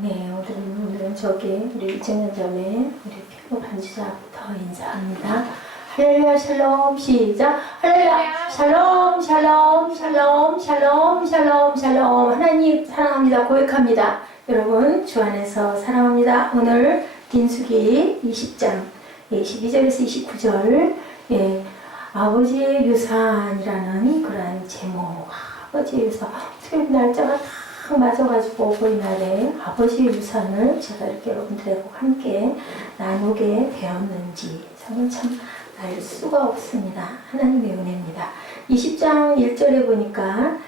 네, 오늘은 저기 우리 이정현 자매 우리 피부 반지자부터 인사합니다. 할렐루야 샬롬 시작. 할렐루야 샬롬 샬롬 샬롬 샬롬 샬롬 샬롬. 하나님 사랑합니다 고백합니다. 여러분 주 안에서 사랑합니다. 오늘 민수기 20장 22절에서 29절 아버지의 유산이라는 그런 제목. 아버지의 유산 수요일 날짜가 딱 맞아가지고 보이날에 아버지의 유산을 제가 이렇게 여러분들하고 함께 나누게 되었는지 저는 참 알 수가 없습니다. 하나님의 은혜입니다. 20장 1절에 보니까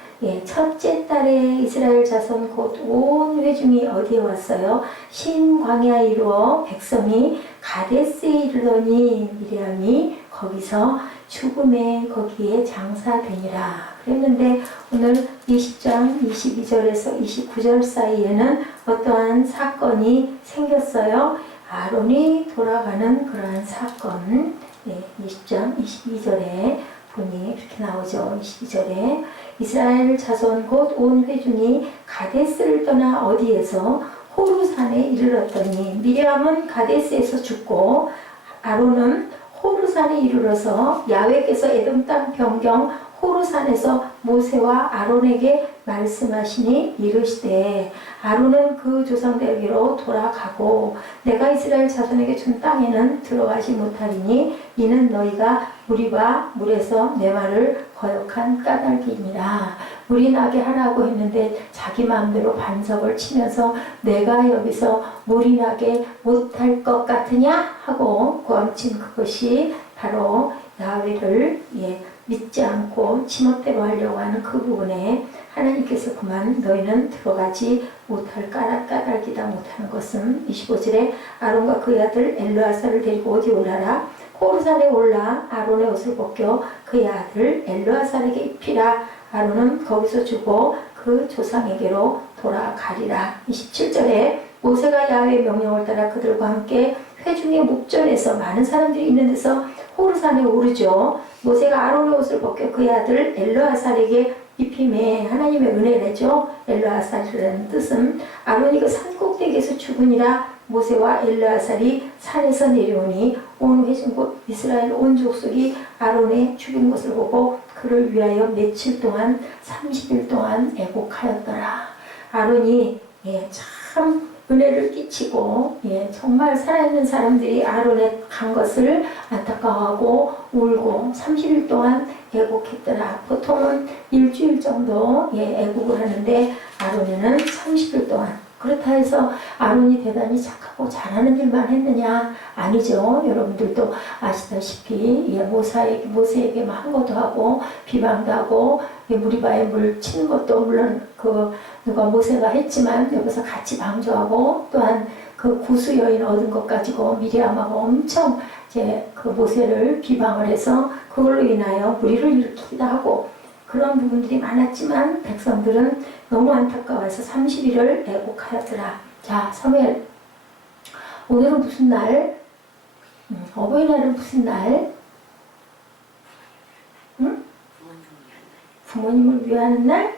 첫째 달에 이스라엘 자손 곧 온 회중이 어디에 왔어요? 신광야에 이르러 백성이 가데스에 이르더니 미리암이 거기서 죽음에 거기에 장사되니라 그랬는데 오늘 20장 22절에서 29절 사이에는 어떠한 사건이 생겼어요. 아론이 돌아가는 그러한 사건. 20장 22절에 보니 이렇게 나오죠. 22절에 이스라엘 자손 곧 온 회중이 가데스를 떠나 어디에서 호루산에 이르렀더니 미리암은 가데스에서 죽고 아론은 호루산에 이르러서 야훼께서 에돔 땅 변경 호루산에서 모세와 아론에게 말씀하시니 이르시되 아론은 그 조상들에게로 돌아가고 내가 이스라엘 자손에게 준 땅에는 들어가지 못하리니 이는 너희가 물이와 물에서 내 말을 거역한 까닭이니라. 물이 나게 하라고 했는데 자기 마음대로 반석을 치면서 내가 여기서 물이 나게 못할 것 같으냐 하고 고함친 그것이 바로 야훼를 믿지 않고 지멋대로 하려고 하는 그 부분에 하나님께서 그만 너희는 들어가지 못할 까닭이다 못하는 것은 25절에 아론과 그의 아들 엘르아사를 데리고 어디 올라라 호루산에 올라 아론의 옷을 벗겨 그의 아들 엘르아사에게 입히라. 아론은 거기서 죽고 그 조상에게로 돌아가리라. 27절에 모세가 야훼의 명령을 따라 그들과 함께 회중의 목전에서 많은 사람들이 있는 데서 호루산에 오르죠. 모세가 아론의 옷을 벗겨 그의 아들 엘르아살에게 입힘에 하나님의 은혜래죠. 엘르아살이라는 뜻은 아론이 그 산 꼭대기에서 죽으니라. 모세와 엘르아살이 산에서 내려오니 온 회중 곧 이스라엘 온 족속이 아론의 죽은 것을 보고 그를 위하여 며칠 동안 30일 동안 애곡하였더라. 아론이 참 은혜를 끼치고 정말 살아있는 사람들이 아론에 간 것을 안타까워하고 울고 30일 동안 애곡했더라. 보통은 일주일 정도 애곡을 하는데 아론에는 30일 동안. 그렇다 해서 아론이 대단히 착하고 잘하는 일만 했느냐? 아니죠. 여러분들도 아시다시피 모세에게 한 것도 하고 비방도 하고 무리바에 물 치는 것도 물론 누가 모세가 했지만 여기서 같이 방조하고 또한 그 구수 여인 얻은 것 가지고 미리암하고 엄청 그 모세를 비방을 해서 그걸로 인하여 무리를 일으키기도 하고 그런 부분들이 많았지만 백성들은 너무 안타까워서 30일을 애곡하였더라. 자, 사무엘 오늘은 무슨 날? 어버이날은 무슨 날? 응? 부모님을 위하는 날?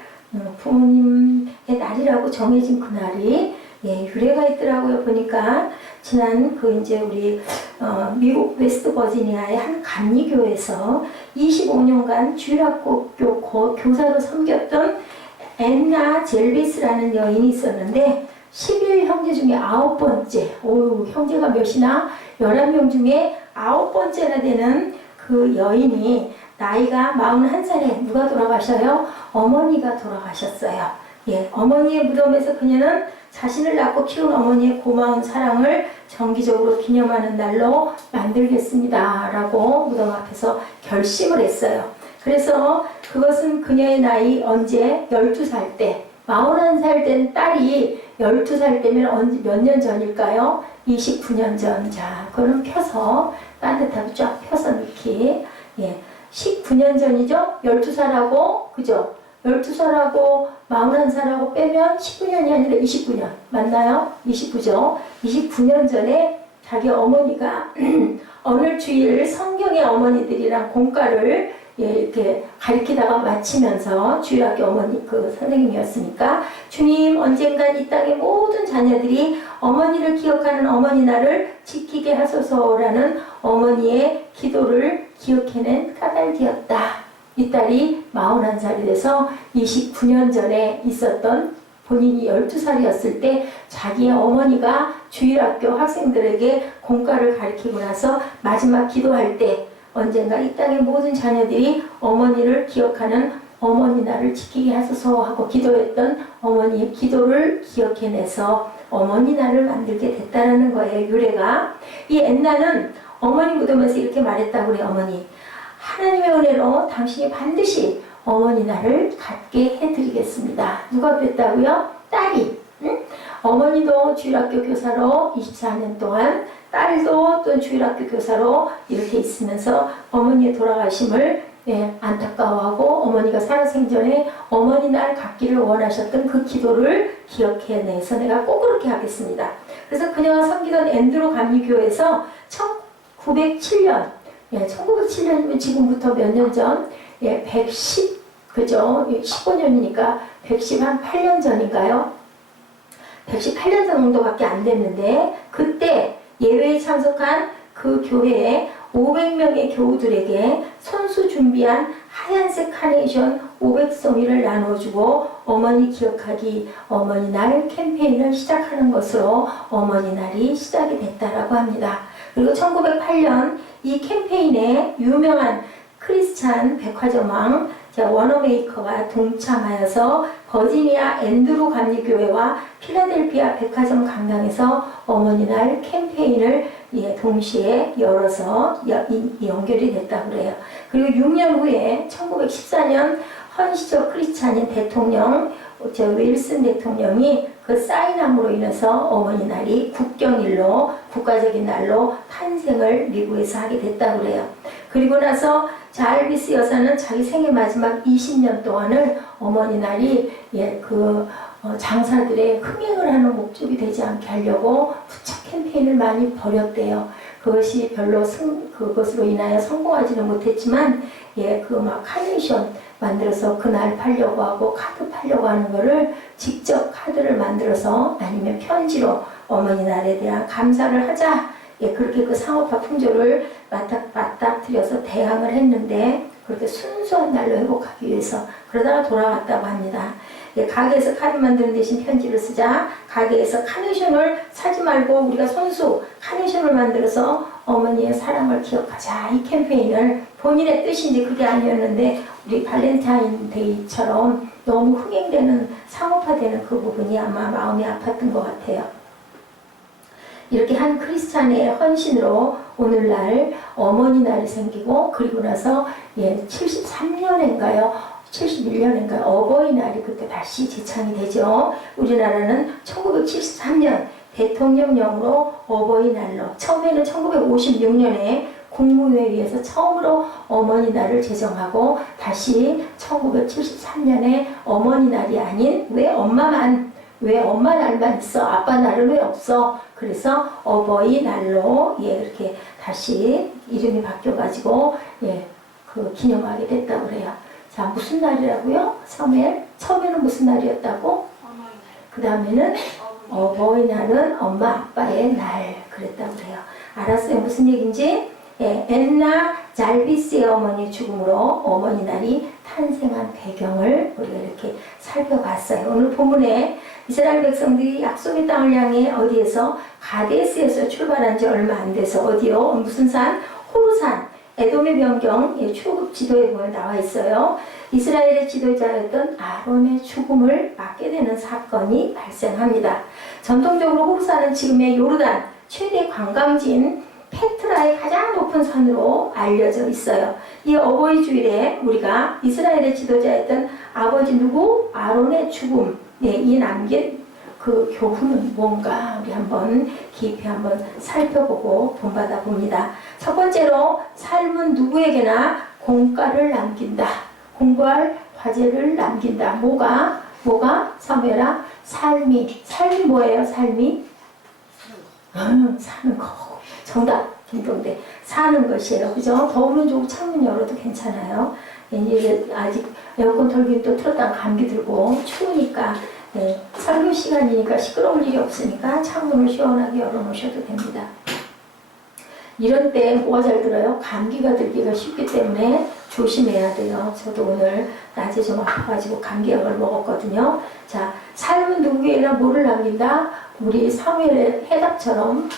부모님의 날이라고 정해진 그날이 유래가 있더라고요. 보니까 지난 우리 미국 웨스트 버지니아의 한 감리교에서 25년간 주일학교 교사로 섬겼던 앤나 젤비스라는 여인이 있었는데 11형제 중에 9번째, 형제가 몇이나 11명 중에 9번째나 되는 그 여인이 나이가 41살에 누가 돌아가셔요? 어머니가 돌아가셨어요. 어머니의 무덤에서 그녀는 자신을 낳고 키운 어머니의 고마운 사랑을 정기적으로 기념하는 날로 만들겠습니다. 라고 무덤 앞에서 결심을 했어요. 그래서 그것은 그녀의 나이 언제 12살 때 41살 된 딸이 12살 때면 몇 년 전일까요? 29년 전. 자, 그거는 펴서 반듯하게 쫙 펴서 넣기. 19년 전이죠? 12살하고 그죠? 12살하고 41살하고 빼면 19년이 아니라 29년 맞나요? 29죠? 29년 전에 자기 어머니가 어느 주일 성경의 어머니들이랑 공과를 예, 이렇게 가리키다가 마치면서 주일학교 어머니 그 선생님이었으니까 주님 언젠간 이 땅의 모든 자녀들이 어머니를 기억하는 어머니 날을 지키게 하소서라는 어머니의 기도를 기억해낸 까닭이었다. 이 딸이 41살이 돼서 29년 전에 있었던 본인이 12살이었을 때 자기의 어머니가 주일학교 학생들에게 공과를 가르치고 나서 마지막 기도할 때 언젠가 이 땅의 모든 자녀들이 어머니를 기억하는 어머니 날을 지키게 하소서 하고 기도했던 어머니의 기도를 기억해내서 어머니 날을 만들게 됐다는 거예요. 유래가. 이 엔나는 어머니 무덤에서 이렇게 말했다고 그래요. 어머니, 하나님의 은혜로 당신이 반드시 어머니 날을 갖게 해드리겠습니다. 누가 그랬다고요? 딸이. 응? 어머니도 주일학교 교사로 24년 동안, 딸도 또 주일학교 교사로 이렇게 있으면서 어머니의 돌아가심을 안타까워하고 어머니가 살아생전에 어머니 날 갖기를 원하셨던 그 기도를 기억해내서 내가 꼭 그렇게 하겠습니다. 그래서 그녀가 섬기던 앤드루 감리교에서 1907년 1907년이면 지금부터 몇 년 전? 110, 15년이니까 118년 전인가요? 118년 정도밖에 안 됐는데, 그때 예배에 참석한 그 교회에 500명의 교우들에게 손수 준비한 하얀색 카네이션 500송이를 나눠주고 어머니 기억하기 어머니 날 캠페인을 시작하는 것으로 어머니 날이 시작이 됐다라고 합니다. 그리고 1908년 이 캠페인에 유명한 크리스찬 백화점왕 워너메이커가 동참하여서 버지니아 앤드루 감리교회와 필라델피아 백화점 강당에서 어머니 날 캠페인을 동시에 열어서 연결이 됐다고 그래요. 그리고 6년 후에 1914년 헌시적 크리스찬인 대통령 윌슨 대통령이 그 사인함으로 인해서 어머니 날이 국경일로 국가적인 날로 탄생을 미국에서 하게 됐다고 그래요. 그리고 나서 잘비스 여사는 자기 생애 마지막 20년 동안을 어머니 날이 장사들의 흥행을 하는 목적이 되지 않게 하려고 부쩍 캠페인을 많이 벌였대요. 그것이 별로 그것으로 인하여 성공하지는 못했지만 카네이션 만들어서 그날 팔려고 하고 카드 팔려고 하는 거를 직접 카드를 만들어서 아니면 편지로 어머니 날에 대한 감사를 하자. 그렇게 그 상업화 풍조를 맞닥뜨려서 대항을 했는데 그렇게 순수한 날로 회복하기 위해서 그러다가 돌아갔다고 합니다. 가게에서 카드 만드는 대신 편지를 쓰자. 가게에서 카네이션을 사지 말고 우리가 손수 카네이션을 만들어서 어머니의 사랑을 기억하자. 이 캠페인을 본인의 뜻인지 그게 아니었는데 우리 발렌타인데이처럼 너무 흥행되는 상업화되는 그 부분이 아마 마음이 아팠던 것 같아요. 이렇게 한 크리스찬의 헌신으로 오늘날 어머니 날이 생기고 그리고 나서 73년인가요? 71년인가요? 어버이날이 그때 다시 제창이 되죠. 우리나라는 1973년 대통령령으로 어버이날로 처음에는 1956년에 국무회의에서 처음으로 어머니 날을 제정하고 다시 1973년에 어머니 날이 아닌 왜 엄마 날만 있어? 아빠 날은 왜 없어? 그래서 어버이날로 이렇게 다시 이름이 바뀌어가지고 기념하게 됐다고 그래요. 자, 무슨 날이라고요? 처음에는 무슨 날이었다고? 그 다음에는 어버이날은 엄마 아빠의 날 그랬다고 그래요. 알았어요? 무슨 얘기인지? 엔나 잘비스의 어머니 죽음으로 어머니 날이 탄생한 배경을 우리가 이렇게 살펴봤어요. 오늘 본문에 이스라엘 백성들이 약속의 땅을 향해 어디에서 가데스에서 출발한 지 얼마 안 돼서 어디요? 무슨 산? 호르산. 에돔의 변경 출국 지도에 보면 나와 있어요. 이스라엘의 지도자였던 아론의 죽음을 맞게 되는 사건이 발생합니다. 전통적으로 호르산은 지금의 요르단 최대 관광지인 페트라의 가장 높은 산으로 알려져 있어요. 이 어버이 주일에 우리가 이스라엘의 지도자였던 아버지 누구? 아론의 죽음 이 남긴 그 교훈은 뭔가 우리 한번 깊이 한번 살펴보고 본받아 봅니다. 첫 번째로 삶은 누구에게나 공과를 남긴다. 공부할 과제를 남긴다. 뭐가? 사무엘아? 삶이 뭐예요? 삶이? 사는 거. 정답. 딩동대 사는 것이에요. 그죠? 더우면 좀 창문 열어도 괜찮아요. 이제 아직 에어컨 돌긴 또 틀었다가 감기 들고 추우니까 설교 시간이니까 시끄러울 일이 없으니까 창문을 시원하게 열어놓으셔도 됩니다. 이런 때 뭐가 잘 들어요? 감기가 들기가 쉽기 때문에 조심해야 돼요. 저도 오늘 낮에 좀 아파가지고 감기약을 먹었거든요. 자, 삶은 누구에게나 뭐를 남긴다? 우리 사무엘의 해답처럼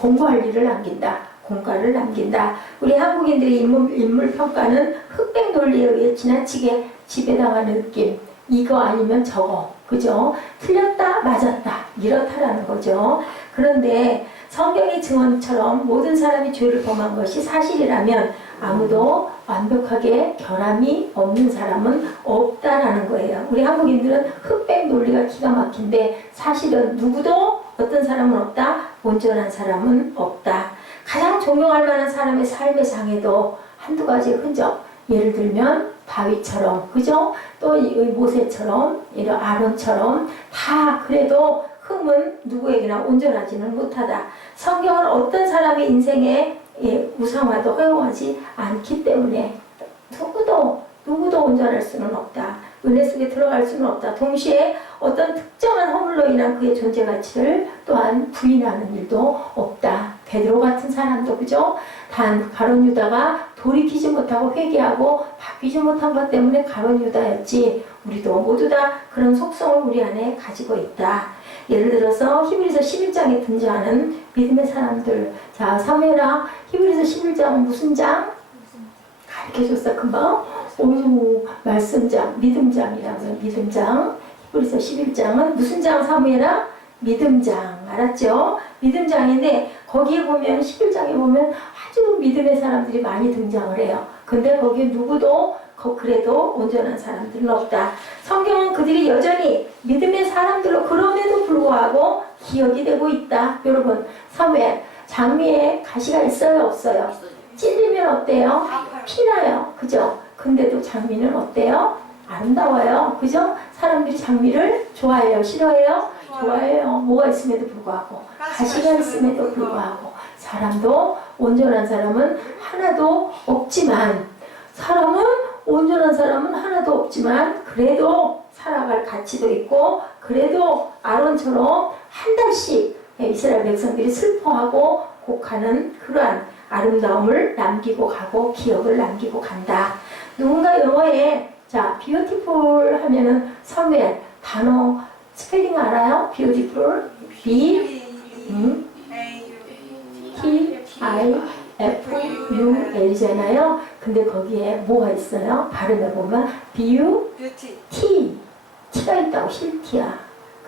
공부할 일을 남긴다. 공과를 남긴다. 우리 한국인들의 인물 평가는 흑백 논리에 의해 지나치게 지배당하는 느낌. 이거 아니면 저거. 그죠? 틀렸다, 맞았다. 이렇다라는 거죠. 그런데 성경의 증언처럼 모든 사람이 죄를 범한 것이 사실이라면 아무도 완벽하게 결함이 없는 사람은 없다라는 거예요. 우리 한국인들은 흑백 논리가 기가 막힌데 사실은 누구도 어떤 사람은 없다, 온전한 사람은 없다. 가장 존경할 만한 사람의 삶의 장에도 한두 가지 흔적, 예를 들면 다윗처럼, 그죠? 또 모세처럼, 이런 아론처럼 다 그래도 흠은 누구에게나 온전하지는 못하다. 성경은 어떤 사람의 인생에 우상화도 허용하지 않기 때문에 누구도 온전할 수는 없다. 은혜 속에 들어갈 수는 없다. 동시에 어떤 특정한 허물로 인한 그의 존재 가치를 또한 부인하는 일도 없다. 베드로 같은 사람도 그죠? 단 가룟 유다가 돌이키지 못하고 회개하고 바뀌지 못한 것 때문에 가룟 유다였지 우리도 모두 다 그런 속성을 우리 안에 가지고 있다. 예를 들어서 히브리서 11장에 등장하는 믿음의 사람들. 자, 사무엘아, 히브리서 11장은 무슨 장? 가르쳐줬어 금방. 오, 말씀장, 믿음장이라고요. 믿음장. 히브리서 11장은 무슨 장? 사무엘아? 믿음장. 알았죠? 믿음장인데 거기에 보면 11장에 보면 아주 믿음의 사람들이 많이 등장을 해요. 근데 거기에 누구도 그래도 온전한 사람들은 없다. 성경은 그들이 여전히 믿음의 사람들로 그럼에도 불구하고 기억이 되고 있다. 여러분, 사무엘 장미에 가시가 있어요? 없어요? 찔리면 어때요? 피나요. 그죠? 근데도 장미는 어때요? 아름다워요. 그죠? 사람들이 장미를 좋아해요? 싫어해요? 좋아해요. 뭐가 있음에도 불구하고 가시가 있음에도 불구하고 사람도 온전한 사람은 하나도 없지만 온전한 사람은 하나도 없지만 그래도 살아갈 가치도 있고 그래도 아론처럼 한 달씩 이스라엘 백성들이 슬퍼하고 곡하는 그러한 아름다움을 남기고 가고 기억을 남기고 간다. 누군가 영어에 자 beautiful 하면은 사무엘 단어 스펠링 알아요? beautiful B T I F U L잖아요. 근데 거기에 뭐가 있어요? 발음해 보면 beauty T가 있다고 실티야.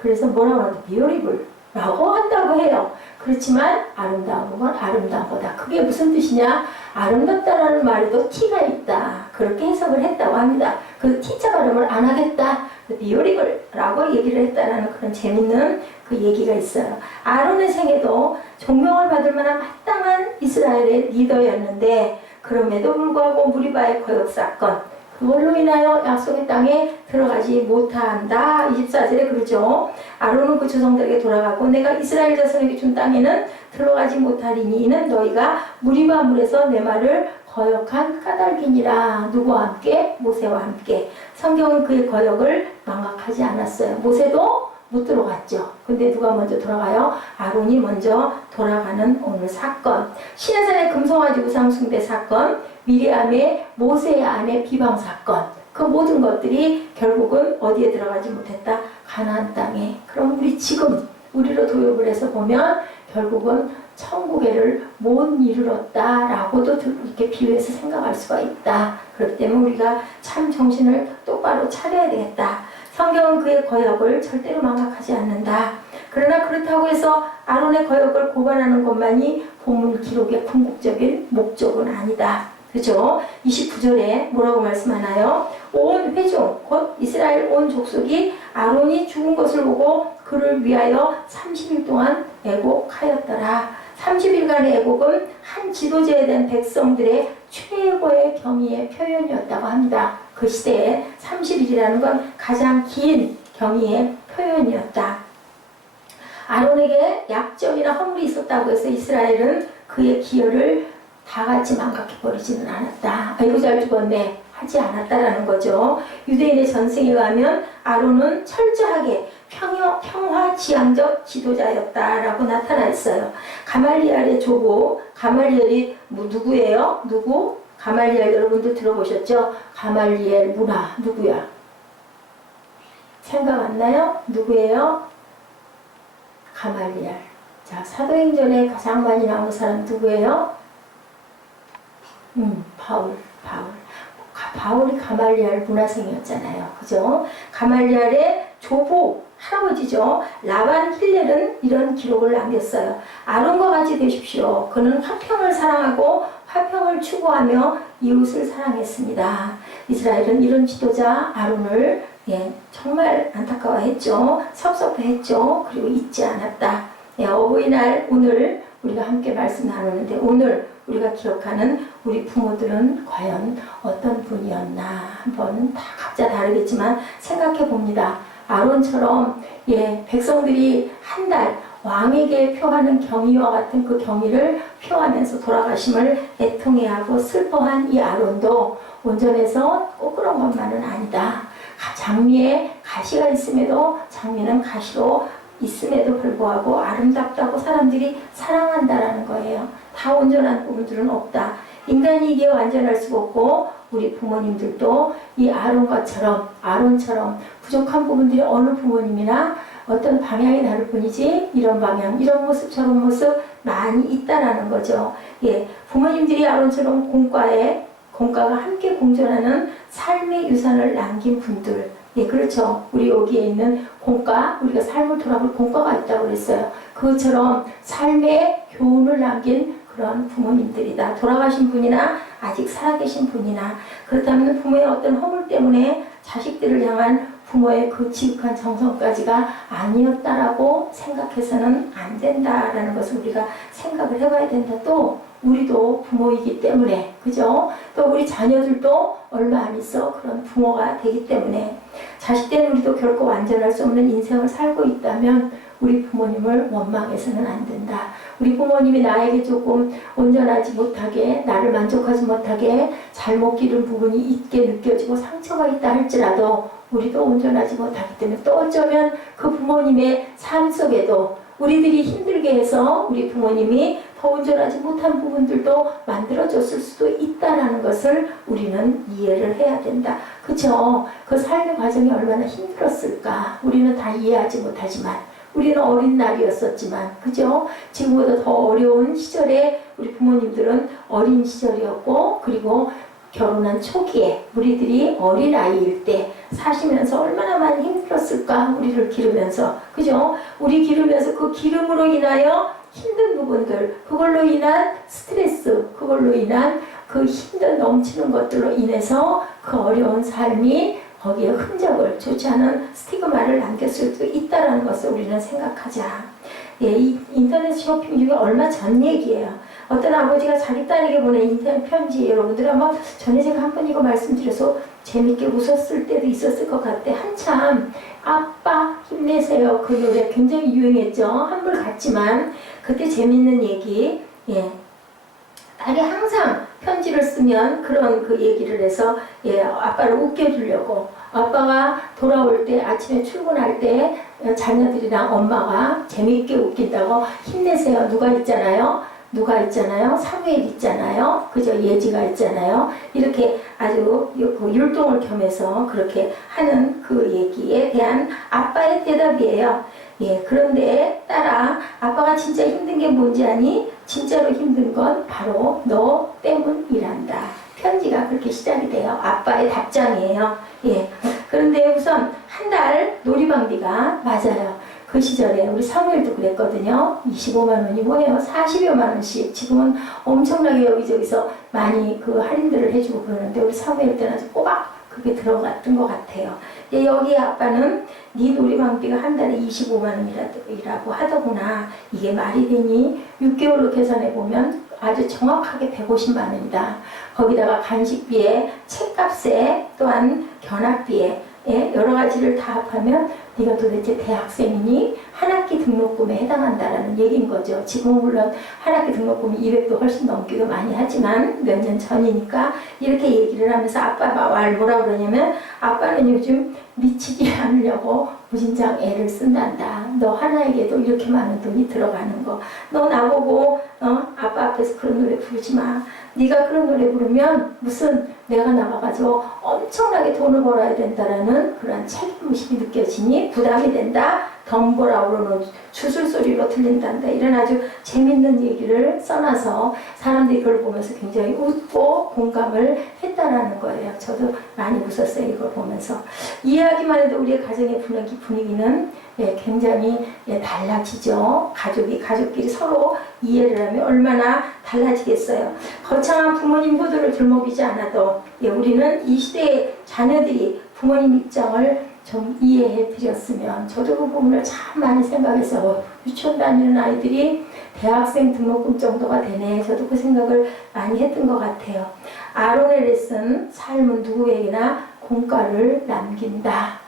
그래서 뭐라고 하는데 beautiful 라고 한다고 해요. 그렇지만 아름다운 건 아름다움보다 그게 무슨 뜻이냐? 아름답다라는 말에도 T가 있다. 그렇게 해석을 했다고 합니다. 그 T자 발음을 안 하겠다. beautiful 라고 얘기를 했다라는 그런 재밌는 그 얘기가 있어요. 아론의 생애도 존경을 받을 만한 마땅한 이스라엘의 리더였는데 그럼에도 불구하고 무리바의 거역 사건 그걸로 인하여 약속의 땅에 들어가지 못한다. 24절에 그러죠. 아론은 그 조상들에게 돌아가고 내가 이스라엘 자손에게 준 땅에는 들어가지 못하리니 이는 너희가 무리바 물에서 내 말을 거역한 까닭이니라. 누구와 함께? 모세와 함께. 성경은 그의 거역을 망각하지 않았어요. 모세도 못 들어갔죠. 근데 누가 먼저 돌아가요? 아론이 먼저 돌아가는 오늘 사건. 시내산의 금송아지 우상숭배 사건, 미리암의 모세의 아내 비방 사건. 그 모든 것들이 결국은 어디에 들어가지 못했다? 가나안 땅에. 그럼 우리 지금 우리로 도입을 해서 보면 결국은 천국에를 못 이르렀다라고도 이렇게 비유해서 생각할 수가 있다. 그렇기 때문에 우리가 참 정신을 똑바로 차려야 되겠다. 성경은 그의 거역을 절대로 망각하지 않는다. 그러나 그렇다고 해서 아론의 거역을 고발하는 것만이 본문 기록의 궁극적인 목적은 아니다. 그죠? 29절에 뭐라고 말씀하나요? 온 회중, 곧 이스라엘 온 족속이 아론이 죽은 것을 보고 그를 위하여 30일 동안 애곡하였더라. 30일간의 애곡은 한 지도자에 대한 백성들의 최고의 경의의 표현이었다고 합니다. 그 시대에 30일이라는 건 가장 긴 경의의 표현이었다. 아론에게 약점이나 허물이 있었다고 해서 이스라엘은 그의 기여를 다 같이 망각해버리지는 않았다. 아이고 잘 죽었네. 하지 않았다라는 거죠. 유대인의 전승에 가면 아론은 철저하게 평화지향적 지도자였다라고 나타나 있어요. 가말리엘의 조부, 가말리엘이 누구예요? 누구? 가말리엘 여러분들 들어보셨죠? 가말리엘 문화 누구야? 생각 안 나요? 누구예요? 가말리엘. 자, 사도행전에 가장 많이 나오는 사람 누구예요? 바울. 바울이 가말리엘 문화생이었잖아요. 그죠? 가말리엘의 조부, 할아버지죠. 라반 힐렐은 이런 기록을 남겼어요. 아론과 같이 되십시오. 그는 화평을 사랑하고 화평을 추구하며 이웃을 사랑했습니다. 이스라엘은 이런 지도자 아론을 정말 안타까워했죠. 섭섭해했죠. 그리고 잊지 않았다. 어버이날 오늘 우리가 함께 말씀 나누는데 오늘 우리가 기억하는 우리 부모들은 과연 어떤 분이었나 한번 다 각자 다르겠지만 생각해 봅니다. 아론처럼 백성들이 한 달 왕에게 표하는 경의와 같은 그 경의를 표하면서 돌아가심을 애통해하고 슬퍼한 이 아론도 온전해서 꼭 그런 것만은 아니다. 장미에 가시가 있음에도 장미는 가시로 있음에도 불구하고 아름답다고 사람들이 사랑한다라는 거예요. 다 온전한 부분들은 없다. 인간이 이게 완전할 수가 없고 우리 부모님들도 이 아론처럼 부족한 부분들이 어느 부모님이나 어떤 방향이 다를 뿐이지 이런 방향, 이런 모습, 저런 모습 많이 있다라는 거죠. 부모님들이 아론처럼 공과가 함께 공존하는 삶의 유산을 남긴 분들, 그렇죠. 우리 여기에 있는 공과, 우리가 삶을 돌아볼 공과가 있다고 그랬어요. 그것처럼 삶의 교훈을 남긴 그런 부모님들이다. 돌아가신 분이나 아직 살아계신 분이나 그렇다면 부모의 어떤 허물 때문에 자식들을 향한 부모의 그 지극한 정성까지가 아니었다라고 생각해서는 안 된다라는 것을 우리가 생각을 해봐야 된다. 또 우리도 부모이기 때문에, 그죠? 또 우리 자녀들도 얼마 안 있어 그런 부모가 되기 때문에 자식된 우리도 결코 완전할 수 없는 인생을 살고 있다면 우리 부모님을 원망해서는 안 된다. 우리 부모님이 나에게 조금 온전하지 못하게, 나를 만족하지 못하게 잘못 기른 부분이 있게 느껴지고 상처가 있다 할지라도 우리도 온전하지 못하기 때문에 또 어쩌면 그 부모님의 삶 속에도 우리들이 힘들게 해서 우리 부모님이 더 온전하지 못한 부분들도 만들어졌을 수도 있다라는 것을 우리는 이해를 해야 된다. 그쵸? 그 삶의 과정이 얼마나 힘들었을까? 우리는 다 이해하지 못하지만 우리는 어린 날이었었지만, 그죠? 지금보다 더 어려운 시절에 우리 부모님들은 어린 시절이었고, 그리고 결혼한 초기에 우리들이 어린아이일 때 사시면서 얼마나 많이 힘들었을까? 우리를 기르면서, 그죠? 우리 기르면서 그 기름으로 인하여 힘든 부분들, 그걸로 인한 스트레스, 그걸로 인한 그 힘든 넘치는 것들로 인해서 그 어려운 삶이 거기에 흔적을, 좋지 않은 스티그마를 남겼을 수도 있다는 것을 우리는 생각하자. 이 인터넷 쇼핑 중에 얼마 전 얘기예요. 어떤 아버지가 자기 딸에게 보낸 인터넷 편지, 여러분들 아마 전에 제가 한 번 이거 말씀드려서 재밌게 웃었을 때도 있었을 것 같아. 한참 아빠 힘내세요. 그 노래 굉장히 유행했죠. 한물 같지만 그때 재밌는 얘기. 딸이 항상 편지를 쓰면 그런 그 얘기를 해서 아빠를 웃겨주려고, 아빠가 돌아올 때 아침에 출근할 때 자녀들이랑 엄마가 재미있게 웃긴다고 힘내세요. 누가 있잖아요. 사무엘 있잖아요. 그죠? 예지가 있잖아요. 이렇게 아주 율동을 겸해서 그렇게 하는 그 얘기에 대한 아빠의 대답이에요. 그런데 딸아, 아빠가 진짜 힘든 게 뭔지 아니? 진짜로 힘든 건 바로 너 때문이란다. 편지가 그렇게 시작이 돼요. 아빠의 답장이에요. 그런데 우선 한 달 놀이방비가, 맞아요. 그 시절에 우리 사무엘도 그랬거든요. 25만 원이 뭐예요? 40여만 원씩. 지금은 엄청나게 여기저기서 많이 그 할인들을 해주고 그러는데 우리 사무엘 때는 아주 꼬박 그게 들어갔던 것 같아요. 여기 아빠는 네 놀이방비가 한 달에 25만 원이라고 하더구나. 이게 말이 되니? 6개월로 계산해보면 아주 정확하게 150만 원이다. 거기다가 간식비에, 책값에, 또한 견학비에 여러 가지를 다 합하면 네가 도대체 대학생이니? 한 학기 등록금에 해당한다라는 얘기인 거죠. 지금은 물론 한 학기 등록금이 200도 훨씬 넘기도 많이 하지만 몇 년 전이니까 이렇게 얘기를 하면서 아빠가 뭐라 그러냐면 아빠는 요즘 미치지 않으려고 무진장 애를 쓴단다. 너 하나에게도 이렇게 많은 돈이 들어가는 거. 너 나보고 아빠 앞에서 그런 노래 부르지 마. 네가 그런 노래 부르면 무슨 내가 나가가지고 엄청나게 돈을 벌어야 된다라는 그런 책임의식이 느껴지니 부담이 된다. 덤보라우로는 주술소리로 들린단다. 이런 아주 재밌는 얘기를 써놔서 사람들이 그걸 보면서 굉장히 웃고 공감을 했다라는 거예요. 저도 많이 웃었어요. 이걸 보면서. 이해하기만 해도 우리의 가정의 분위기는 굉장히 달라지죠. 가족끼리 서로 이해를 하면 얼마나 달라지겠어요. 거창한 부모님 호도를 들먹이지 않아도 우리는 이 시대의 자녀들이 부모님 입장을 좀 이해해 드렸으면. 저도 그 부분을 참 많이 생각해서 유치원 다니는 아이들이 대학생 등록금 정도가 되네. 저도 그 생각을 많이 했던 것 같아요. 아론의 레슨, 삶은 누구에게나 공과를 남긴다.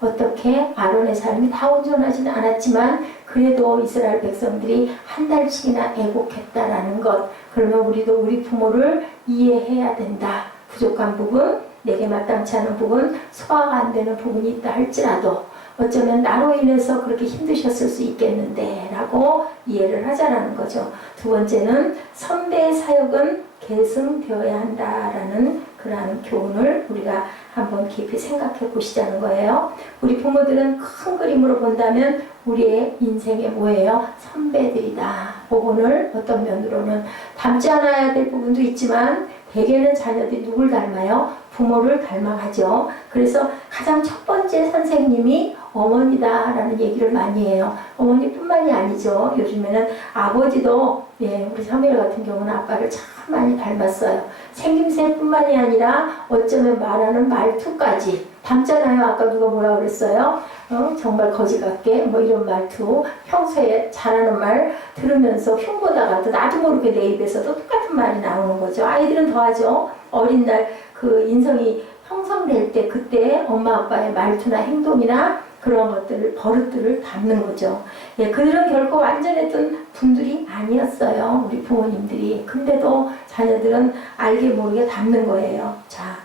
어떻게 아론의 삶이 다 온전하지는 않았지만 그래도 이스라엘 백성들이 한 달씩이나 애곡했다라는 것. 그러면 우리도 우리 부모를 이해해야 된다. 부족한 부분, 내게 마땅치 않은 부분, 소화가 안 되는 부분이 있다 할지라도 어쩌면 나로 인해서 그렇게 힘드셨을 수 있겠는데 라고 이해를 하자라는 거죠. 두 번째는 선배의 사역은 계승되어야 한다라는 그러한 교훈을 우리가 한번 깊이 생각해 보시자는 거예요. 우리 부모들은 큰 그림으로 본다면 우리의 인생의 뭐예요? 선배들이다. 그거를 어떤 면으로는 닮지 않아야 될 부분도 있지만 대개는 자녀들이 누굴 닮아요? 부모를 닮아가죠. 그래서 가장 첫 번째 선생님이 어머니다라는 얘기를 많이 해요. 어머니뿐만이 아니죠. 요즘에는 아버지도 우리 사무엘 같은 경우는 아빠를 참 많이 닮았어요. 생김새뿐만이 아니라 어쩌면 말하는 말투까지 닮잖아요. 아까 누가 뭐라 그랬어요? 정말 거지 같게 뭐 이런 말투, 평소에 잘하는 말 들으면서 흉보다가도 나도 모르게 내 입에서도 똑같은 말이 나오는 거죠. 아이들은 더하죠. 어린 날 그 인성이 형성될 때 그때 엄마 아빠의 말투나 행동이나 그런 것들을 버릇들을 닮는 거죠. 그들은 결코 완전했던 분들이 아니었어요. 우리 부모님들이. 근데도 자녀들은 알게 모르게 닮는 거예요. 자,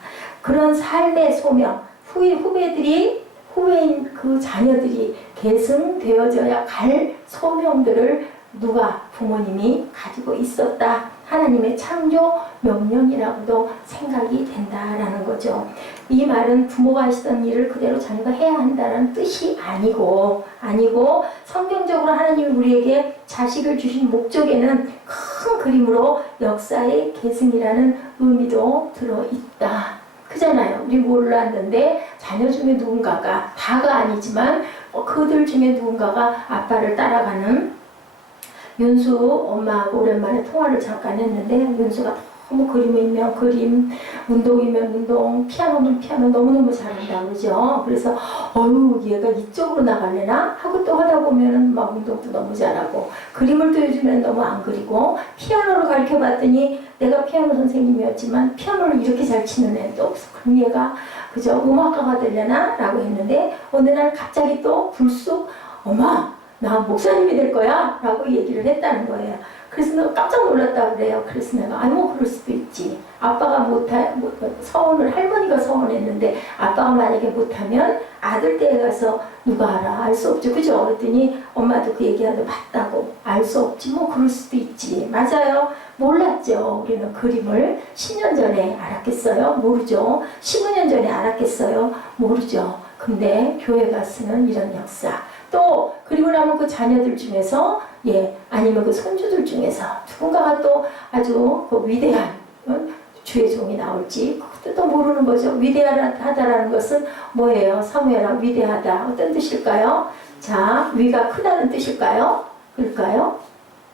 그런 삶의 소명, 후배들이 후배인 그 자녀들이 계승되어져야 갈 소명들을 누가 부모님이 가지고 있었다. 하나님의 창조 명령이라고도 생각이 된다라는 거죠. 이 말은 부모가 하시던 일을 그대로 자녀가 해야 한다는 뜻이 아니고 성경적으로 하나님이 우리에게 자식을 주신 목적에는 큰 그림으로 역사의 계승이라는 의미도 들어있다. 그잖아요. 우리 몰랐는데 자녀 중에 누군가가, 다가 아니지만 그들 중에 누군가가 아빠를 따라가는. 윤수 엄마하고 오랜만에 통화를 잠깐 했는데 윤수가 너무 그림이면 그림, 운동이면 운동, 피아노면 피아노 너무너무 잘한다 그러죠. 그래서 얘가 이쪽으로 나갈래나? 하고 또 하다 보면은 막 운동도 너무 잘하고 그림을 또 요즘엔 너무 안 그리고 피아노를 가르쳐 봤더니 내가 피아노 선생님이었지만 피아노를 이렇게 잘 치는 애는 또 없어. 그럼 얘가 그저 음악가가 되려나? 라고 했는데 어느 날 갑자기 또 불쑥 엄마 나 목사님이 될 거야 라고 얘기를 했다는 거예요. 그래서 내가 깜짝 놀랐다고 그래요. 그래서 내가 그럴 수도 있지. 아빠가 서원을 할머니가 서원했는데 아빠가 만약에 못하면 아들 댁에 가서 누가 알아? 알 수 없죠. 그죠? 그랬더니 엄마도 그 얘기하는데 맞다고. 알 수 없지. 그럴 수도 있지. 맞아요. 몰랐죠. 우리는 그림을 10년 전에 알았겠어요? 모르죠. 15년 전에 알았겠어요? 모르죠. 근데 교회가 쓰는 이런 역사. 또 그리고 나면 그 자녀들 중에서 아니면 그 손주들 중에서 누군가가 또 아주 그 위대한 주의 종이 나올지 그것도 또 모르는 거죠. 위대하다라는 것은 뭐예요? 사무엘아 위대하다 어떤 뜻일까요? 자, 위가 크다는 뜻일까요? 그럴까요?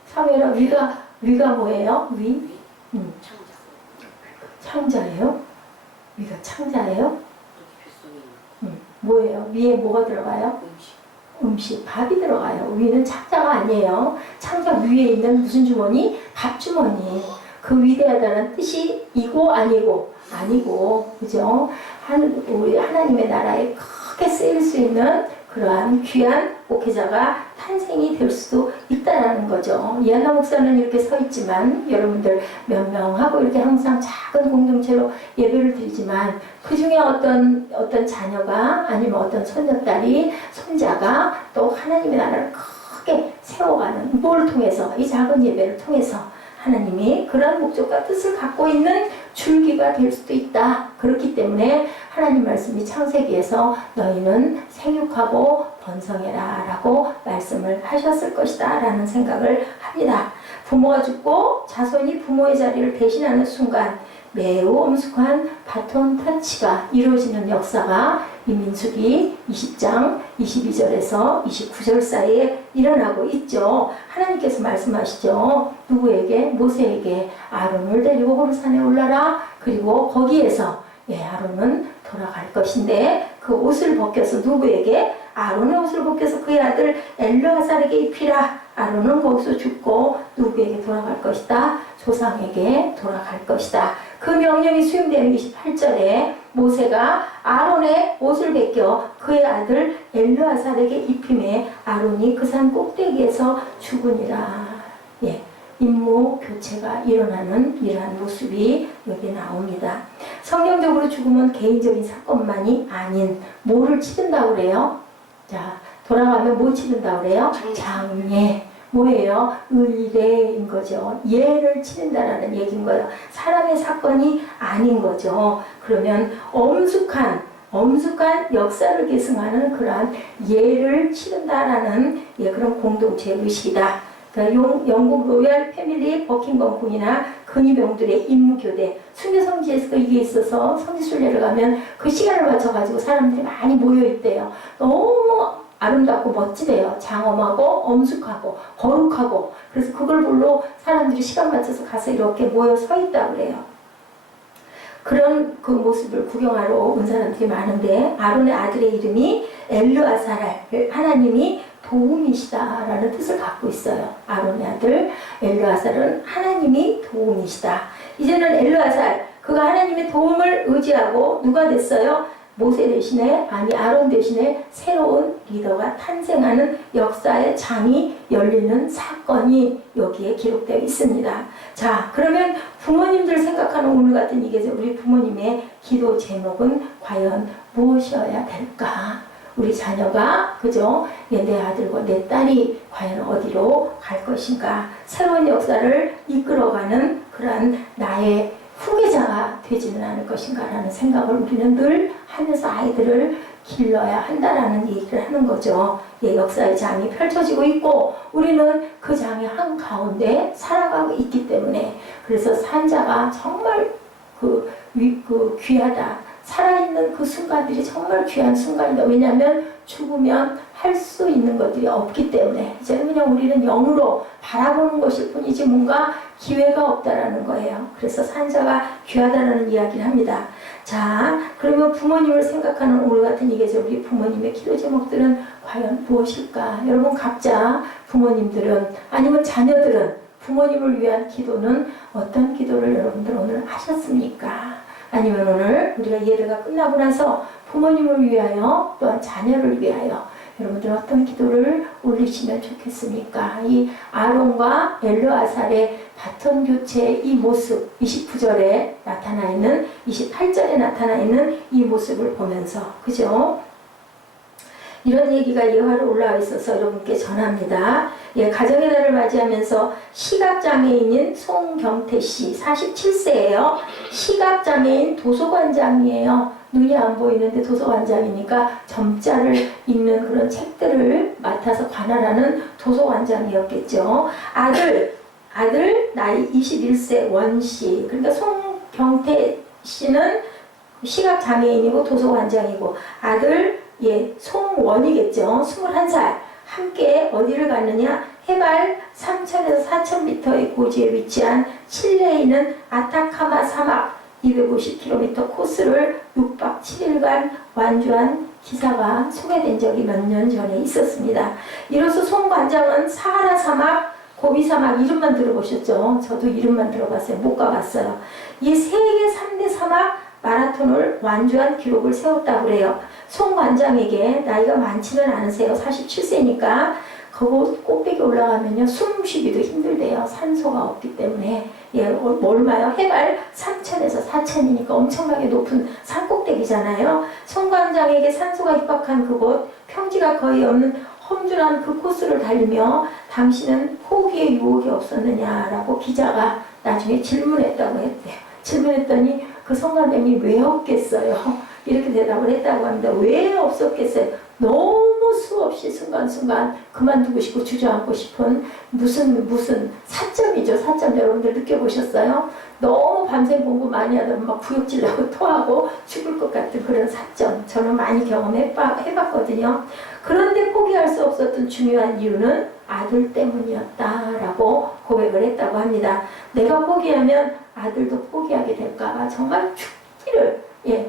사무엘아 위가 뭐예요? 창자예요? 위가 창자예요? 뭐예요? 위에 뭐가 들어가요? 음식, 밥이 들어가요. 위는 창자가 아니에요. 창자 위에 있는 무슨 주머니? 밥 주머니. 그 위대하다는 뜻이 이고 아니고, 그죠? 우리 하나님의 나라에 크게 쓰일 수 있는 그러한 귀한 목회자가 탄생이 될 수도 있다라는 거죠. 이한나 목사는 이렇게 서 있지만 여러분들 몇 명하고 이렇게 항상 작은 공동체로 예배를 드리지만 그 중에 어떤 자녀가 아니면 어떤 손녀딸이 손자가 또 하나님의 나라를 크게 세워가는 뭘 통해서 이 작은 예배를 통해서 하나님이 그런 목적과 뜻을 갖고 있는 줄기가 될 수도 있다. 그렇기 때문에 하나님 말씀이 창세기에서 너희는 생육하고 번성해라 라고 말씀을 하셨을 것이다 라는 생각을 합니다. 부모가 죽고 자손이 부모의 자리를 대신하는 순간 매우 엄숙한 바톤 터치가 이루어지는 역사가 이 민수기 20장 22절에서 29절 사이에 일어나고 있죠. 하나님께서 말씀하시죠. 누구에게? 모세에게 아론을 데리고 호르산에 올라라. 그리고 거기에서 아론은 돌아갈 것인데 그 옷을 벗겨서 누구에게? 아론의 옷을 벗겨서 그의 아들 엘르아살에게 입히라. 아론은 거기서 죽고 누구에게 돌아갈 것이다? 조상에게 돌아갈 것이다. 그 명령이 수용되는 28절에 모세가 아론의 옷을 벗겨 그의 아들 엘르아살에게 입힘에 아론이 그 산 꼭대기에서 죽으니라. 임무 교체가 일어나는 이러한 모습이 여기 나옵니다. 성경적으로 죽음은 개인적인 사건만이 아닌 뭐를 치른다고 그래요? 자, 돌아가면 뭐 치른다고 그래요? 장례. 뭐예요? 의례인 거죠. 예를 치른다라는 얘기인 거예요. 사람의 사건이 아닌 거죠. 그러면 엄숙한 역사를 계승하는 그러한 예를 치른다라는 그런 공동체 의식이다. 그러니까 영국 로얄 패밀리 버킹엄 궁이나 근위병들의 임무교대 순교성지에서 이게 있어서 성지순례를 가면 그 시간을 맞춰가지고 사람들이 많이 모여있대요. 너무 아름답고 멋지대요. 장엄하고 엄숙하고 거룩하고. 그래서 그걸 보러 사람들이 시간 맞춰서 가서 이렇게 모여 서 있다고 그래요. 그런 그 모습을 구경하러 온 사람들이 많은데 아론의 아들의 이름이 엘르아살, 하나님이 도움이시다라는 뜻을 갖고 있어요. 아론의 아들 엘르아살은 하나님이 도움이시다. 이제는 엘르아살, 그가 하나님의 도움을 의지하고 누가 됐어요? 모세 대신에, 아론 대신에 새로운 리더가 탄생하는 역사의 장이 열리는 사건이 여기에 기록되어 있습니다. 자, 그러면 부모님들 생각하는 오늘 같은 이게 우리 부모님의 기도 제목은 과연 무엇이어야 될까? 우리 자녀가, 그죠? 내 아들과 내 딸이 과연 어디로 갈 것인가? 새로운 역사를 이끌어가는 그러한 나의 후계자가 되지는 않을 것인가 라는 생각을 우리는 늘 하면서 아이들을 길러야 한다라는 얘기를 하는 거죠. 역사의 장이 펼쳐지고 있고 우리는 그 장의 한가운데 살아가고 있기 때문에 그래서 산자가 정말 귀하다. 살아있는 그 순간들이 정말 귀한 순간이다. 왜냐하면 죽으면 할 수 있는 것들이 없기 때문에 이제는 그냥 우리는 영으로 바라보는 것일 뿐이지 뭔가 기회가 없다라는 거예요. 그래서 산자가 귀하다라는 이야기를 합니다. 자, 그러면 부모님을 생각하는 오늘 같은 이게 우리 부모님의 기도 제목들은 과연 무엇일까? 여러분 각자 부모님들은 아니면 자녀들은 부모님을 위한 기도는 어떤 기도를 여러분들 오늘 하셨습니까? 아니면 오늘 우리가 예배가 끝나고 나서 부모님을 위하여 또한 자녀를 위하여 여러분들 어떤 기도를 올리시면 좋겠습니까? 이 아론과 엘르아살의 바톤 교체의 이 모습 29절에 나타나 있는 28절에 나타나 있는 이 모습을 보면서 그죠? 이런 얘기가 예화로 올라와 있어서 여러분께 전합니다. 가정의 달을 맞이하면서 시각장애인인 송경태씨 47세예요. 시각장애인 도서관장이에요. 눈이 안 보이는데 도서관장이니까 점자를 읽는 그런 책들을 맡아서 관할하는 도서관장이었겠죠. 아들 나이 21세 원씨. 그러니까 송경태 씨는 시각장애인이고 도서관장이고 아들 송원이겠죠. 21살. 함께 어디를 갔느냐? 해발 3,000에서 4,000m의 고지에 위치한 칠레에 있는 아타카마 사막 250km 코스를 6박 7일간 완주한 기사가 소개된 적이 몇 년 전에 있었습니다. 이로써 송 관장은 사하라 사막, 고비 사막 이름만 들어보셨죠? 저도 이름만 들어봤어요. 못 가봤어요. 이 세계 3대 사막 마라톤을 완주한 기록을 세웠다고 그래요. 송 관장에게 나이가 많지는 않으세요. 47세니까 그곳 꼭대기 올라가면요 숨 쉬기도 힘들대요. 산소가 없기 때문에. 예, 얼마요? 해발 3,000에서 4,000이니까 엄청나게 높은 산 꼭대기잖아요. 송 관장에게 산소가 입박한 그곳, 평지가 거의 없는 험준한 그 코스를 달리며 당신은 포기의 유혹이 없었느냐라고 기자가 나중에 질문했다고 했대요. 질문했더니 그 성관장이 왜 없겠어요? 이렇게 대답을 했다고 합니다. 왜 없었겠어요? 너무 수없이 순간순간 그만두고 싶고 주저앉고 싶은 무슨 사점이죠. 사점 여러분들 느껴보셨어요? 너무 밤샘 공부 많이 하다 막 구역질 나고 토하고 죽을 것 같은 그런 사점. 저는 많이 경험해봤거든요. 그런데 포기할 수 없었던 중요한 이유는 아들 때문이었다라고 고백을 했다고 합니다. 내가 포기하면 아들도 포기하게 될까봐 정말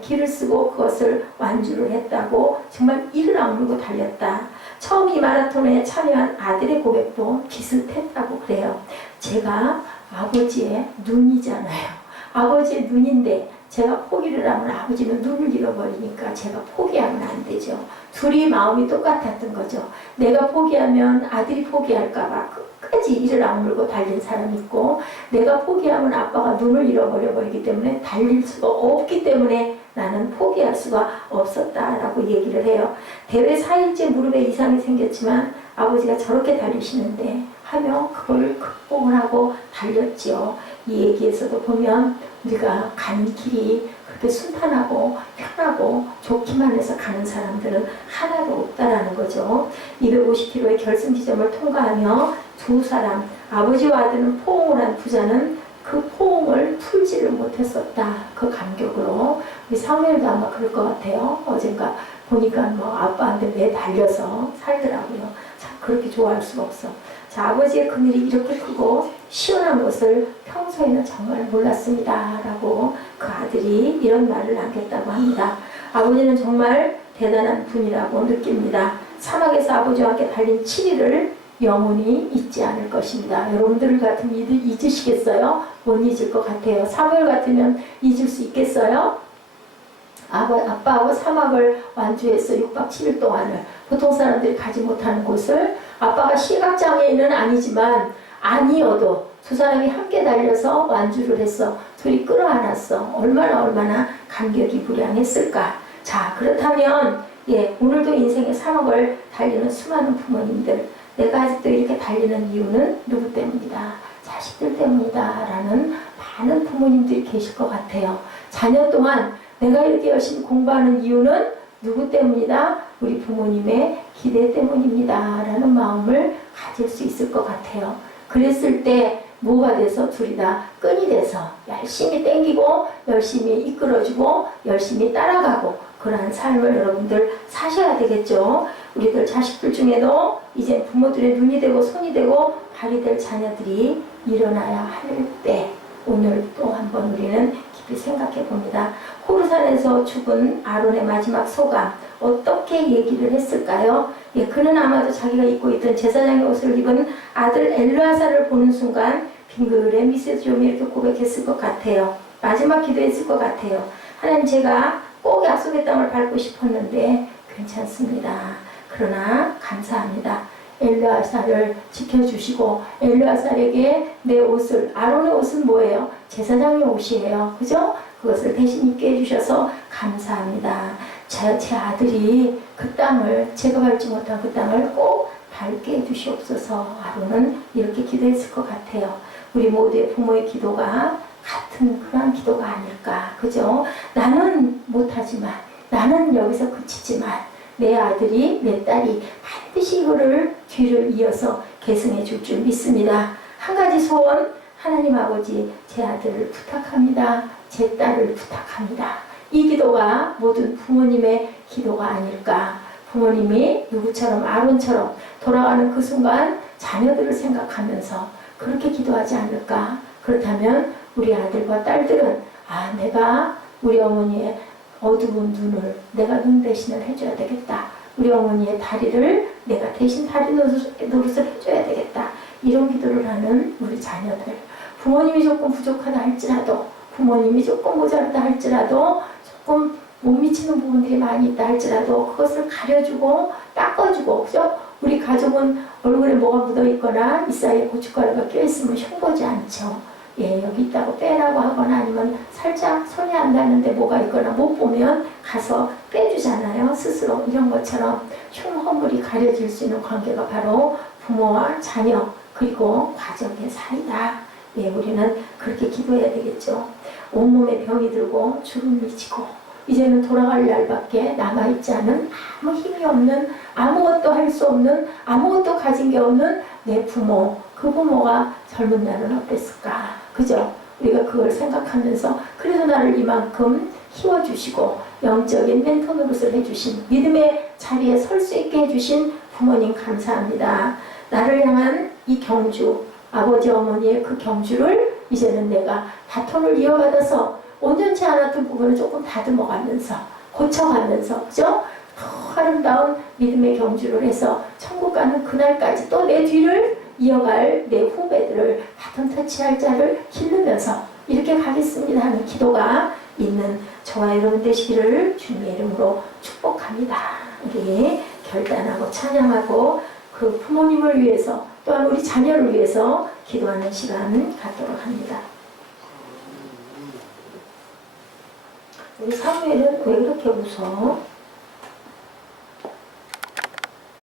길을 쓰고 그것을 완주를 했다고 정말 이를 악물고 달렸다. 처음 이 마라톤에 참여한 아들의 고백도 비슷했다고 그래요. 제가 아버지의 눈이잖아요. 아버지의 눈인데 제가 포기를 하면 아버지는 눈을 잃어버리니까 제가 포기하면 안 되죠. 둘이 마음이 똑같았던 거죠. 내가 포기하면 아들이 포기할까봐 끝까지 이를 악물고 달린 사람이 있고, 내가 포기하면 아빠가 눈을 잃어버려 버리기 때문에 달릴 수가 없기 때문에 나는 포기할 수가 없었다라고 얘기를 해요. 대회 4일째 무릎에 이상이 생겼지만 아버지가 저렇게 달리시는데 하며 그걸 극복을 하고 달렸죠. 이 얘기에서도 보면 우리가 가는 길이 그렇게 순탄하고 편하고 좋기만 해서 가는 사람들은 하나도 없다라는 거죠. 250km의 결승 지점을 통과하며 두 사람, 아버지와 아들은 포옹을 한 부자는 그 포옹을 풀지를 못했었다. 그 감격으로. 우리 사무엘도 아마 그럴 것 같아요. 어젠가 보니까 뭐 아빠한테 매 달려서 살더라고요. 참 그렇게 좋아할 수가 없어. 자, 아버지의 그늘이 이렇게 크고 시원한 것을 평소에는 정말 몰랐습니다. 라고 그 아들이 이런 말을 남겼다고 합니다. 아버지는 정말 대단한 분이라고 느낍니다. 사막에서 아버지와 함께 달린 7일을 영원히 잊지 않을 것입니다. 여러분들 같으면 잊으시겠어요? 못 잊을 것 같아요. 사무엘 같으면 잊을 수 있겠어요? 아빠하고 사막을 완주해서 6박 7일 동안을 보통 사람들이 가지 못하는 곳을 아빠가 시각장애인은 아니어도 두 사람이 함께 달려서 완주를 했어. 둘이 끌어안았어. 얼마나 감격이 무량했을까. 자, 그렇다면 오늘도 인생의 사막을 달리는 수많은 부모님들, 내가 아직도 이렇게 달리는 이유는 누구 때문이다? 자식들 때문이다 라는 많은 부모님들이 계실 것 같아요. 자녀 또한 내가 이렇게 열심히 공부하는 이유는 누구 때문이다? 우리 부모님의 기대 때문입니다 라는 마음을 가질 수 있을 것 같아요. 그랬을 때 뭐가 돼서 둘이 다 끈이 돼서 열심히 땡기고 열심히 이끌어주고 열심히 따라가고 그러한 삶을 여러분들 사셔야 되겠죠. 우리들 자식들 중에도 이제 부모들의 눈이 되고 손이 되고 발이 될 자녀들이 일어나야 할 때 오늘 또 한번 우리는 깊이 생각해 봅니다. 호르산에서 죽은 아론의 마지막 소감 어떻게 얘기를 했을까요? 그는 아마도 자기가 입고 있던 제사장의 옷을 입은 아들 엘르아사를 보는 순간 빙그레 미세 좀 이렇게 고백했을 것 같아요. 마지막 기도했을 것 같아요. 하나님, 제가 꼭 약속의 땅을 밟고 싶었는데 괜찮습니다. 그러나 감사합니다. 엘르아사를 지켜주시고 엘르아사에게 내 옷을, 아론의 옷은 뭐예요? 제사장의 옷이에요. 그죠? 그것을 대신 입게 해주셔서 감사합니다. 제 아들이 그 땅을, 제가 밟지 못한 그 땅을 꼭 밟게 해주시옵소서. 아론은 이렇게 기도했을 것 같아요. 우리 모두의 부모의 기도가 같은 그런 기도가 아닐까. 그죠? 나는 못하지만, 나는 여기서 그치지만 내 아들이, 내 딸이 반드시 이거를 뒤를 이어서 계승해 줄 줄 믿습니다. 한 가지 소원, 하나님 아버지, 제 아들을 부탁합니다. 제 딸을 부탁합니다. 이 기도가 모든 부모님의 기도가 아닐까. 부모님이 누구처럼, 아론처럼 돌아가는 그 순간 자녀들을 생각하면서 그렇게 기도하지 않을까. 그렇다면 우리 아들과 딸들은 내가 우리 어머니의 어두운 눈을 내가 눈 대신을 해줘야 되겠다. 우리 어머니의 다리를 내가 대신 다리 노릇을 해줘야 되겠다. 이런 기도를 하는 우리 자녀들. 부모님이 조금 부족하다 할지라도 부모님이 조금 모자르다 할지라도 조금 못 미치는 부분들이 많이 있다 할지라도 그것을 가려주고 닦아주고, 그죠? 우리 가족은 얼굴에 뭐가 묻어있거나 이 사이에 고춧가루가 껴있으면 흉보지 않죠. 예, 여기 있다고 빼라고 하거나 아니면 살짝 손이 안 닿는데 뭐가 있거나 못 보면 가서 빼주잖아요. 스스로. 이런 것처럼 흉허물이 가려질 수 있는 관계가 바로 부모와 자녀 그리고 가족의 사이다. 예, 우리는 그렇게 기도해야 되겠죠. 온몸에 병이 들고 주름이 지고 이제는 돌아갈 날밖에 남아있지 않은 아무 힘이 없는, 아무것도 할 수 없는, 아무것도 가진 게 없는 내 부모, 그 부모가 젊은 날은 어땠을까? 그죠? 우리가 그걸 생각하면서 그래서 나를 이만큼 키워주시고 영적인 멘토 노릇을 해주신, 믿음의 자리에 설 수 있게 해주신 부모님 감사합니다. 나를 향한 이 경주, 아버지 어머니의 그 경주를 이제는 내가 바톤을 이어받아서 온전치 않았던 부분을 조금 다듬어가면서 고쳐가면서, 그죠? 더 아름다운 믿음의 경주를 해서 천국 가는 그날까지 또 내 뒤를 이어갈 내 후배들을 바톤 터치할 자를 기르면서 이렇게 가겠습니다 하는 기도가 있는 저와 여러분 되시기를 주님의 이름으로 축복합니다. 우리 결단하고 찬양하고 그 부모님을 위해서 또한 우리 자녀를 위해서 기도하는 시간 갖도록 합니다. 우리 사무엘은 왜 그렇게 웃어?